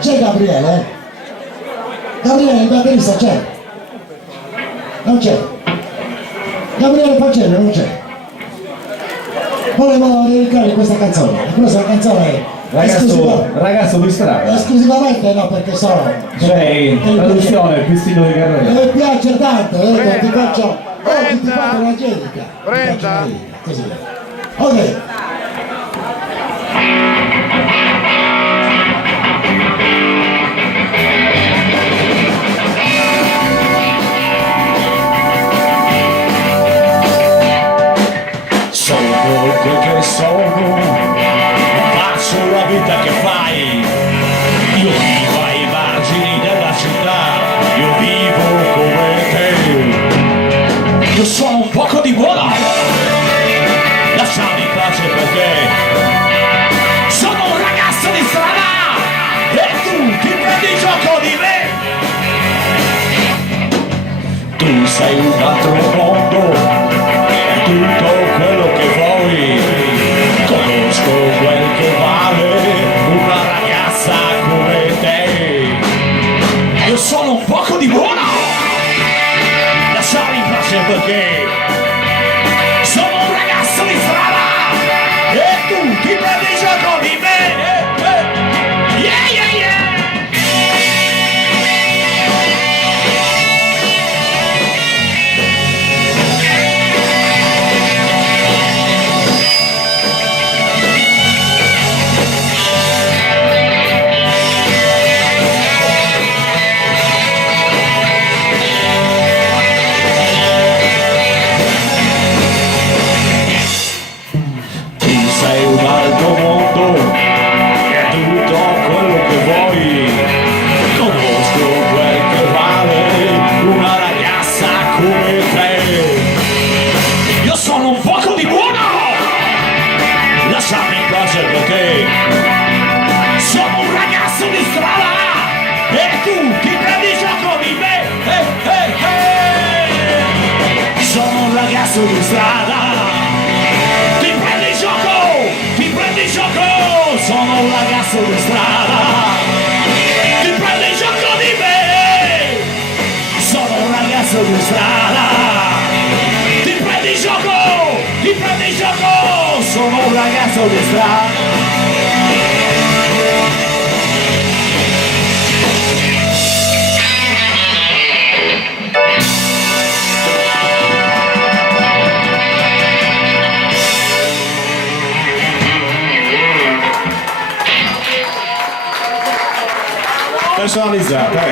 c'è Gabriele? Gabriele, il batterista c'è? Non c'è. Gabriele Pacello non c'è. Volevo dedicare questa canzone. Questa canzone Ragazzo di strada. Esclusivamente no, perché so. Cioè, traduzione, Cristino di Carrera. Mi piace tanto, ti faccio. Oggi ti faccio l'Angelica. 30. Così. Ok. Sono quel che sono, faccio la vita che fai. Io vivo ai margini della città, io vivo come te. Io sono un poco di buono, lasciami in pace perché sono un ragazzo di strada e tu ti prendi gioco di me. Tu sei un altro mondo, tutto quello che vuoi, conosco quel che vale una ragazza come te. Io sono un poco di buono, lasciami in pace perché sono un ragazzo di strada e tu ti prendi gioco di me. Yeah, yeah, yeah. Sei un altro mondo e tutto quello che vuoi, conosco quel che vale una ragazza come te. Io sono un poco di buono, lasciami in pace perché sono un ragazzo di strada e tu ti prendi gioco di me. Sono un ragazzo di strada, sono un ragazzo di strada, ti prendi gioco di me. Sono un ragazzo di strada, ti prendi gioco, sono un ragazzo di strada. Personalizzata,